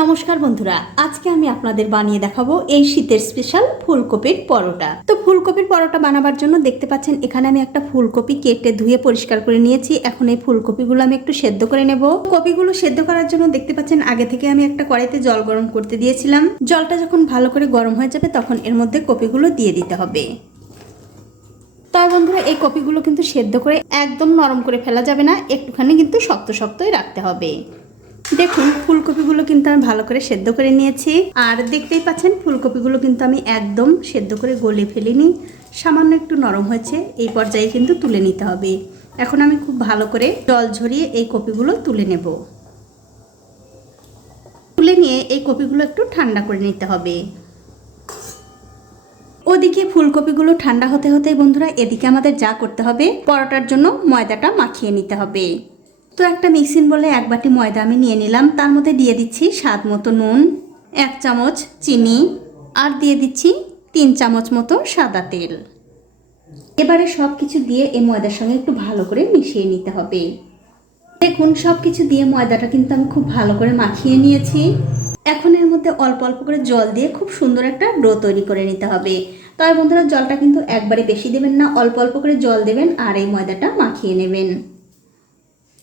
নমস্কার বন্ধুরা, আজকে আমি আপনাদের বানিয়ে দেখাবো এই শীতের স্পেশাল ফুলকপির পরোটা। তো ফুলকপির পরোটা বানাবার জন্য দেখতে পাচ্ছেন এখানে আমি একটা ফুলকপি কেটে ধুয়ে পরিষ্কার করে নিয়েছি। এখন এই ফুলকপিগুলো আমি একটু সেদ্ধ করে নেব। কপিগুলো সেদ্ধ করার জন্য দেখতে পাচ্ছেন আগে থেকে আমি একটা কড়াইতে জল গরম করতে দিয়েছিলাম। জলটা যখন ভালো করে গরম হয়ে যাবে তখন এর মধ্যে কপিগুলো দিয়ে দিতে হবে। তাই বন্ধুরা, এই কপিগুলো কিন্তু সেদ্ধ করে একদম নরম করে ফেলা যাবে না, একটুখানি কিন্তু শক্ত শক্তই রাখতে হবে। দেখুন ফুলকপিগুলো কিন্তু আমি ভালো করে সেদ্ধ করে নিয়েছি। আর দেখতেই পাচ্ছেন ফুলকপিগুলো কিন্তু আমি একদম সেদ্ধ করে গলে ফেলিনি, সামান্য একটু নরম হয়েছে। এই পর্যায়ে কিন্তু তুলে নিতে হবে। এখন আমি খুব ভালো করে জল ঝরিয়ে এই কপিগুলো তুলে নেব। তুলে নিয়ে এই কপিগুলো একটু ঠান্ডা করে নিতে হবে। ওদিকে ফুলকপিগুলো ঠান্ডা হতে হতেই বন্ধুরা এদিকে আমাদের যা করতে হবে, পরোটার জন্য ময়দাটা মাখিয়ে নিতে হবে। তো একটা মিক্সিং বলে এক বাটি ময়দা আমি নিয়ে নিলাম। তার মধ্যে দিয়ে দিচ্ছি স্বাদ মতো নুন, 1 চামচ চিনি, আর দিয়ে দিচ্ছি 3 চামচ মতো সাদা তেল। এবারে সব কিছু দিয়ে এই ময়দার সঙ্গে একটু ভালো করে মিশিয়ে নিতে হবে। দেখুন সব কিছু দিয়ে ময়দাটা কিন্তু আমি খুব ভালো করে মাখিয়ে নিয়েছি। এখন এর মধ্যে অল্প অল্প করে জল দিয়ে খুব সুন্দর একটা ডো তৈরি করে নিতে হবে। তবে বন্ধুরা জলটা কিন্তু একবারে বেশি দেবেন না, অল্প অল্প করে জল দেবেন আর এই ময়দাটা মাখিয়ে নেবেন।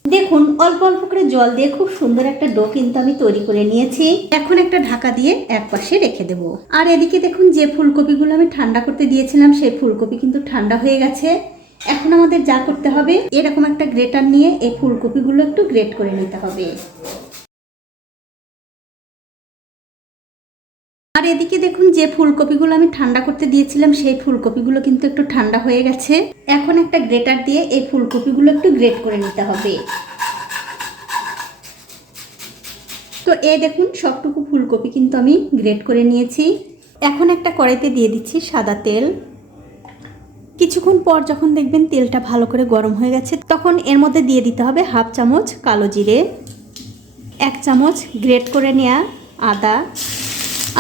দেখুন অল্প অল্প করে জল দিয়ে খুব সুন্দর একটা ডো কিন্তু আমি তৈরি করে নিয়েছি। এখন একটা ঢাকা দিয়ে এক পাশে রেখে দেব। আর এদিকে দেখুন যে ফুলকপিগুলো আমি ঠান্ডা করতে দিয়েছিলাম সেই ফুলকপি কিন্তু ঠান্ডা হয়ে গেছে। এখন আমাদের যা করতে হবে, এরকম একটা গ্রেটার নিয়ে এই ফুলকপিগুলো একটু গ্রেট করে নিতে হবে। আর এদিকে দেখুন যে ফুলকপিগুলো আমি ঠান্ডা করতে দিয়েছিলাম সেই ফুলকপিগুলো কিন্তু একটু ঠান্ডা হয়ে গেছে। এখন একটা গ্রেটার দিয়ে এই ফুলকপিগুলো একটু গ্রেট করে নিতে হবে। তো এই দেখুন সবটুকু ফুলকপি কিন্তু আমি গ্রেট করে নিয়েছি। এখন একটা কড়াইতে দিয়ে দিচ্ছি সাদা তেল। কিছুক্ষণ পর যখন দেখবেন তেলটা ভালো করে গরম হয়ে গেছে তখন এর মধ্যে দিয়ে দিতে হবে 1/2 চামচ কালো জিরে, 1 চামচ গ্রেট করে নেওয়া আদা,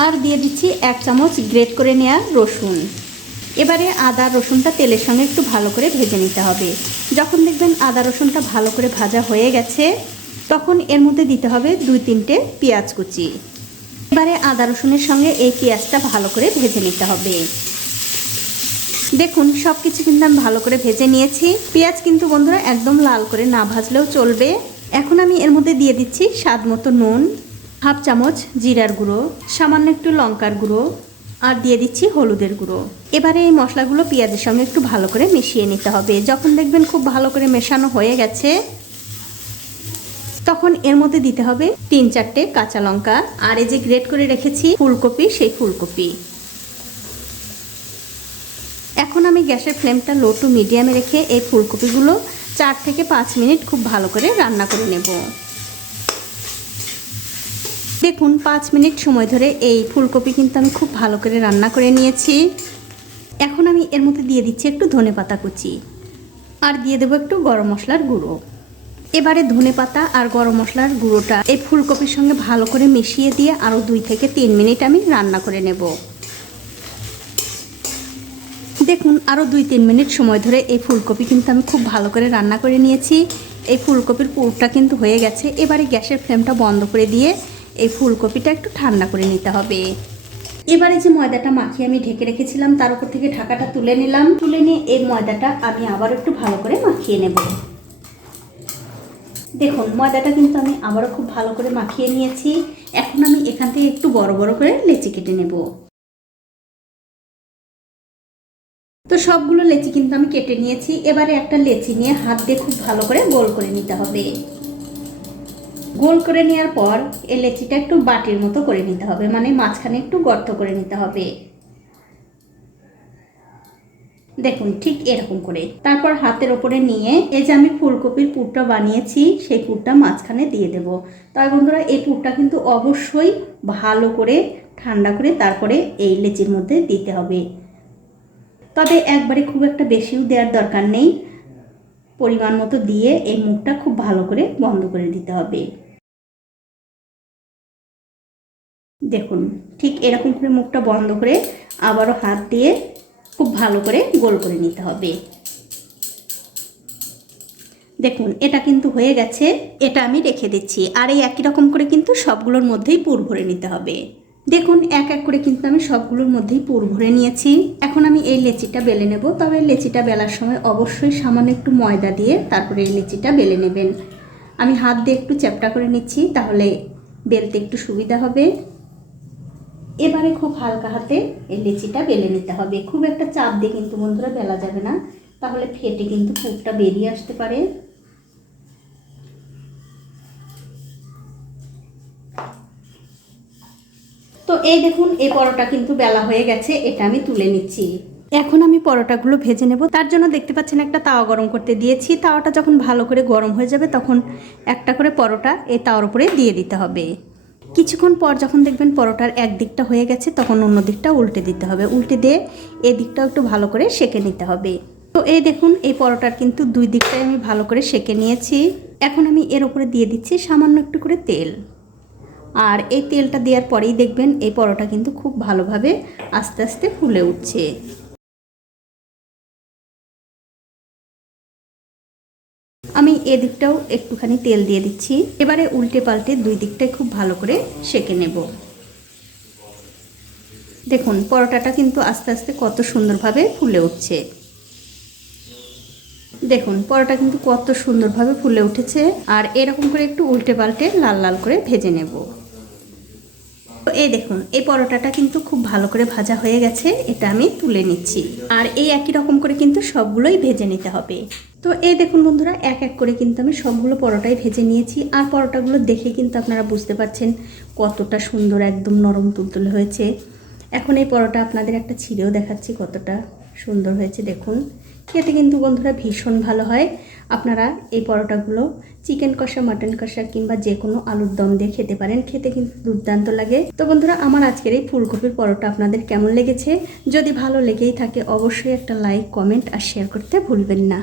আর দিয়ে দিচ্ছি 1 চামচ গ্রেট করে নেওয়া রসুন। এবারে আদা রসুনটা তেলের সঙ্গে একটু ভালো করে ভেজে নিতে হবে। যখন দেখবেন আদা রসুনটা ভালো করে ভাজা হয়ে গেছে তখন এর মধ্যে দিতে হবে 2-3টে পেঁয়াজ কুচি। এবারে আদা রসুনের সঙ্গে এই পেঁয়াজটা ভালো করে ভেজে নিতে হবে। দেখুন সব কিছু কিন্তু আমি ভালো করে ভেজে নিয়েছি। পেঁয়াজ কিন্তু বন্ধুরা একদম লাল করে না ভাজলেও চলবে। এখন আমি এর মধ্যে দিয়ে দিচ্ছি স্বাদ মতো নুন, 1/2 চামচ জিরার গুঁড়ো, সামান্য একটু লঙ্কার গুঁড়ো, আর দিয়ে দিচ্ছি হলুদের গুঁড়ো। এবারে এই মশলাগুলো পেঁয়াজের সঙ্গে একটু ভালো করে মিশিয়ে নিতে হবে। যখন দেখবেন খুব ভালো করে মেশানো হয়ে গেছে তখন এর মধ্যে দিতে হবে 3-4টে কাঁচা লঙ্কা, আর এই যে গ্রেট করে রেখেছি ফুলকপি সেই ফুলকপি। এখন আমি গ্যাসের ফ্লেমটা লো টু মিডিয়ামে রেখে এই ফুলকপিগুলো 4 থেকে 5 মিনিট খুব ভালো করে রান্না করে নেব। দেখুন 5 মিনিট সময় ধরে এই ফুলকপি কিন্তু আমি খুব ভালো করে রান্না করে নিয়েছি। এখন আমি এর মধ্যে দিয়ে দিচ্ছি একটু ধনেপাতা কুচি, আর দিয়ে দেবো একটু গরম মশলার গুঁড়ো। এবারে ধনেপাতা আর গরম মশলার গুঁড়োটা এই ফুলকপির সঙ্গে ভালো করে মিশিয়ে দিয়ে আরও 2 থেকে 3 মিনিট আমি রান্না করে নেব। দেখুন আরও 2-3 মিনিট সময় ধরে এই ফুলকপি কিন্তু আমি খুব ভালো করে রান্না করে নিয়েছি। এই ফুলকপির পুরটা কিন্তু হয়ে গেছে। এবারে গ্যাসের ফ্লেমটা বন্ধ করে দিয়ে এই ফুলকপিটা একটু ঠান্ডা করে নিতে হবে। এবারে যে ময়দাটা মাখিয়ে আমি ঢেকে রেখেছিলাম তার উপর থেকে ঢাকাটা তুলে নিলাম। তুলে নিয়ে এই ময়দাটা আমি আবার একটু ভালো করে মাখিয়ে নেব। দেখুন ময়দাটা কিন্তু আমি আবারও খুব ভালো করে মাখিয়ে নিয়েছি। এখন আমি এখান থেকে একটু বড় বড় করে লেচি কেটে নেব। তো সবগুলো লেচি কিন্তু আমি কেটে নিয়েছি। এবারে একটা লেচি নিয়ে হাত দিয়ে খুব ভালো করে গোল করে নিতে হবে। গোল করে নেওয়ার পর এই লেচিটা একটু বাটির মতো করে নিতে হবে, মানে মাঝখানে একটু গর্ত করে নিতে হবে। দেখুন ঠিক এরকম করে। তারপর হাতের ওপরে নিয়ে এই যে আমি ফুলকপির পুরটা বানিয়েছি সেই পুরটা মাঝখানে দিয়ে দেব। তাই বন্ধুরা এই পুরটা কিন্তু অবশ্যই ভালো করে ঠান্ডা করে তারপরে এই লেচির মধ্যে দিতে হবে। তবে একবারে খুব একটা বেশিও দেওয়ার দরকার নেই, পরিমাণ মতো দিয়ে এই মুখটা খুব ভালো করে বন্ধ করে দিতে হবে। দেখুন ঠিক এরকম করে মুখটা বন্ধ করে আবারও হাত দিয়ে খুব ভালো করে গোল করে নিতে হবে। দেখুন এটা কিন্তু হয়ে গেছে, এটা আমি রেখে দিচ্ছি। আর এই একই রকম করে কিন্তু সবগুলোর মধ্যেই পুর ভরে নিতে হবে। দেখুন এক এক করে কিন্তু আমি সবগুলোর মধ্যেই পুর ভরে নিয়েছি। এখন আমি এই লেচিটা বেলে নেব। তবে লেচিটা বেলার সময় অবশ্যই সামান্য একটু ময়দা দিয়ে তারপরে এই লেচিটা বেলে নেবেন। আমি হাত দিয়ে একটু চ্যাপটা করে নিচ্ছি, তাহলে বেলতে একটু সুবিধা হবে। এবারে খুব হালকা হাতে এই লেচিটা বেলে নিতে হবে। খুব একটা চাপ দিয়ে কিন্তু বন্ধুরা বেলা যাবে না, তাহলে ফেটে কিন্তু পুরটা বেরিয়ে আসতে পারে। তো এই দেখুন এই পরোটা কিন্তু বেলা হয়ে গেছে, এটা আমি তুলে নিচ্ছি। এখন আমি পরোটাগুলো ভেজে নেব। তার জন্য দেখতে পাচ্ছেন একটা তাওয়া গরম করতে দিয়েছি। তাওয়াটা যখন ভালো করে গরম হয়ে যাবে তখন একটা করে পরোটা এই তাওয়ার উপরে দিয়ে দিতে হবে। কিছুক্ষণ পর যখন দেখবেন পরোটার এক দিকটা হয়ে গেছে তখন অন্য দিকটা উল্টে দিতে হবে। উল্টে দিয়ে এই দিকটাও একটু ভালো করে সেঁকে নিতে হবে। তো এই দেখুন এই পরোটার কিন্তু দুই দিকটাই আমি ভালো করে সেঁকে নিয়েছি। এখন আমি এর উপরে দিয়ে দিচ্ছি সামান্য একটু করে তেল। আর এই তেলটা দেওয়ার পরেই দেখবেন এই পরোটা কিন্তু খুব ভালোভাবে আস্তে আস্তে ফুলে উঠছে। আমি এদিকটাও একটুখানি তেল দিয়ে দিচ্ছি। এবারে উল্টে পাল্টে দুই দিকটাই খুব ভালো করে সেঁকে নেব। দেখুন পরোটাটা কিন্তু আস্তে আস্তে কত সুন্দরভাবে ফুলে উঠছে। দেখুন পরোটা কিন্তু কত সুন্দরভাবে ফুলে উঠেছে। আর এরকম করে একটু উল্টে পাল্টে লাল লাল করে ভেজে নেব। তো এই দেখুন এই পরোটাটা কিন্তু খুব ভালো করে ভাজা হয়ে গেছে, এটা আমি তুলে নিচ্ছি। আর এই একই রকম করে কিন্তু সবগুলোই ভেজে নিতে হবে। তো এই দেখুন বন্ধুরা এক এক করে কিন্তু আমি সবগুলো পরোটাই ভেজে নিয়েছি। আর পরোটাগুলো দেখে কিন্তু আপনারা বুঝতে পারছেন কতটা সুন্দর একদম নরম তুলতুলে হয়েছে। এখন এই পরোটা আপনাদের একটা ছিঁড়েও দেখাচ্ছি কতটা সুন্দর হয়েছে। দেখুন খেতে কিন্তু বন্ধুরা ভীষণ ভালো হয়। আপনারা এই পরোটাগুলো চিকেন কষা, মাটন কষা কিংবা যে কোনো আলুর দম দিয়ে খেতে পারেন, খেতে কিন্তু দুর্দান্ত লাগে। তো বন্ধুরা আমার আজকের এই ফুলকপির পরোটা আপনাদের কেমন লেগেছে? যদি ভালো লেগেই থাকে অবশ্যই একটা লাইক, কমেন্ট আর শেয়ার করতে ভুলবেন না।